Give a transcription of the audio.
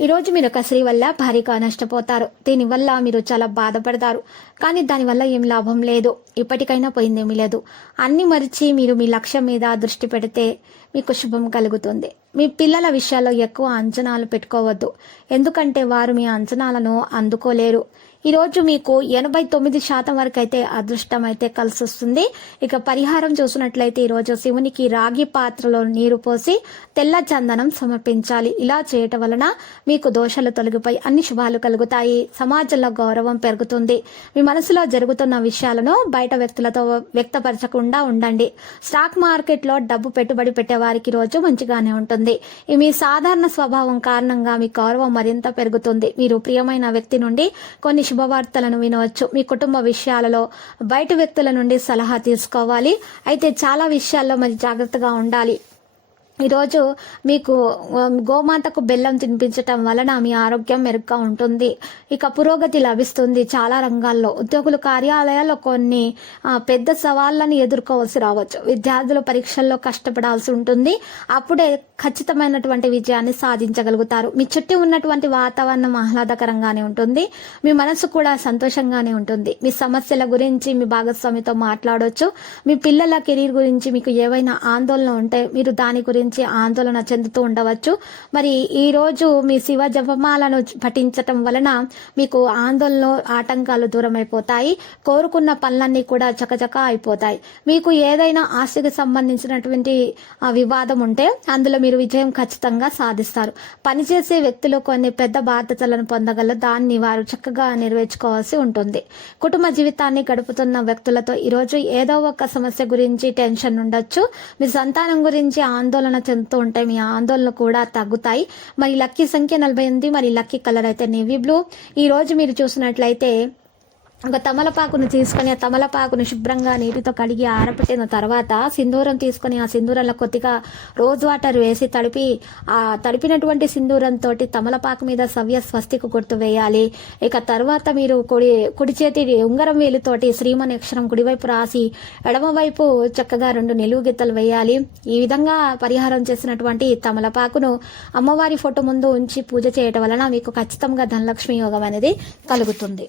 ఈరోజు మీరు కసిరి వల్ల భారీగా నష్టపోతారు. దీనివల్ల మీరు చాలా బాధపడతారు. కానీ దానివల్ల ఏం లాభం లేదు. ఇప్పటికైనా పోయిందేమీ లేదు. అన్ని మరిచి మీరు మీ లక్ష్యం మీద దృష్టి పెడితే మీకు శుభం కలుగుతుంది. మీ పిల్లల విషయాల్లో ఎక్కువ అంచనాలు పెట్టుకోవద్దు. ఎందుకంటే వారు మీ అంచనాలను అందుకోలేరు. ఈరోజు మీకు ఎనభై తొమ్మిది శాతం వరకు అయితే అదృష్టం అయితే కలిసి వస్తుంది ఇక పరిహారం చూసినట్లయితే ఈరోజు శివునికి రాగి పాత్రలో నీరు పోసి తెల్ల చందనం సమర్పించాలి. ఇలా చేయటం వలన మీకు దోషాలు తొలగిపోయి అన్ని శుభాలు కలుగుతాయి. సమాజంలో గౌరవం పెరుగుతుంది. మీ మనసులో జరుగుతున్న విషయాలను బయట వ్యక్తులతో వ్యక్తపరచకుండా ఉండండి. స్టాక్ మార్కెట్లో డబ్బు పెట్టుబడి పెట్టే వారికి రోజు మంచిగానే ఉంటుంది. మీ సాధారణ స్వభావం కారణంగా మీ గౌరవం మరింత పెరుగుతుంది. మీరు ప్రియమైన వ్యక్తి నుండి కొన్ని శుభవార్తలను వినవచ్చు. మీ కుటుంబ విషయాలలో బయట వ్యక్తుల నుండి సలహా తీసుకోవాలి. అయితే చాలా విషయాల్లో మరి జాగ్రత్తగా ఉండాలి. ఈరోజు మీకు గోమాతకు బెల్లం తినిపించటం వలన మీ ఆరోగ్యం మెరుగ్గా ఉంటుంది. ఇక పురోగతి లభిస్తుంది చాలా రంగాల్లో. ఉద్యోగులు కార్యాలయాల్లో కొన్ని పెద్ద సవాళ్ళని ఎదుర్కోవాల్సి రావచ్చు. విద్యార్థులు పరీక్షల్లో కష్టపడాల్సి ఉంటుంది. అప్పుడే ఖచ్చితమైనటువంటి విజయాన్ని సాధించగలుగుతారు. మీ చుట్టూ ఉన్నటువంటి వాతావరణం ఆహ్లాదకరంగానే ఉంటుంది. మీ మనసు కూడా సంతోషంగానే ఉంటుంది. మీ సమస్యల గురించి మీ భాగస్వామితో మాట్లాడవచ్చు మీ పిల్లల కెరీర్ గురించి మీకు ఏవైనా ఆందోళన ఉంటే మీరు దాని గురించి ఆందోళన చెందుతూ ఉండవచ్చు. మరి ఈ రోజు మీ శివ జపమాలను పఠించటం వలన మీకు ఆందోళన ఆటంకాలు దూరం అయిపోతాయి కోరుకున్న పనులన్నీ కూడా చకచక అయిపోతాయి. మీకు ఏదైనా ఆస్తికి సంబంధించినటువంటి వివాదం ఉంటే అందులో మీరు విజయం ఖచ్చితంగా సాధిస్తారు. పనిచేసే వ్యక్తులు కొన్ని పెద్ద బాధ్యతలను పొందగలరు దాన్ని వారు చక్కగా నెరవేర్చుకోవాల్సి ఉంటుంది. కుటుంబ జీవితాన్ని గడుపుతున్న వ్యక్తులతో ఈరోజు ఏదో ఒక సమస్య గురించి టెన్షన్ ఉండొచ్చు. మీ సంతానం గురించి ఆందోళన చెందుతూ ఉంటాయి మీ ఆందోళన కూడా తగ్గుతాయి. మరి లక్కీ సంఖ్య నలభై ఎనిమిది మరి లక్కీ కలర్ అయితే నేవీ బ్లూ. ఈ రోజు మీరు చూసినట్లయితే ఒక తమలపాకును తీసుకొని ఆ తమలపాకును శుభ్రంగా నీటితో కడిగి ఆరబెట్టిన తర్వాత సింధూరం తీసుకొని ఆ సింధూరంలో కొద్దిగా రోజ్ వాటర్ వేసి తడిపి ఆ తడిపినటువంటి సింధూరంతో తమలపాకు మీద సవ్య స్వస్తికి గుర్తు వేయాలి. ఇక తర్వాత మీరు కుడి కుడి చేతి ఉంగరం వేలుతోటి శ్రీమని అక్షరం కుడివైపు రాసి ఎడమవైపు చక్కగా రెండు నిలువు గీతలు వేయాలి. ఈ విధంగా పరిహారం చేసినటువంటి తమలపాకును అమ్మవారి ఫోటో ముందు ఉంచి పూజ చేయటం వలన మీకు ఖచ్చితంగా ధనలక్ష్మి యోగం అనేది కలుగుతుంది.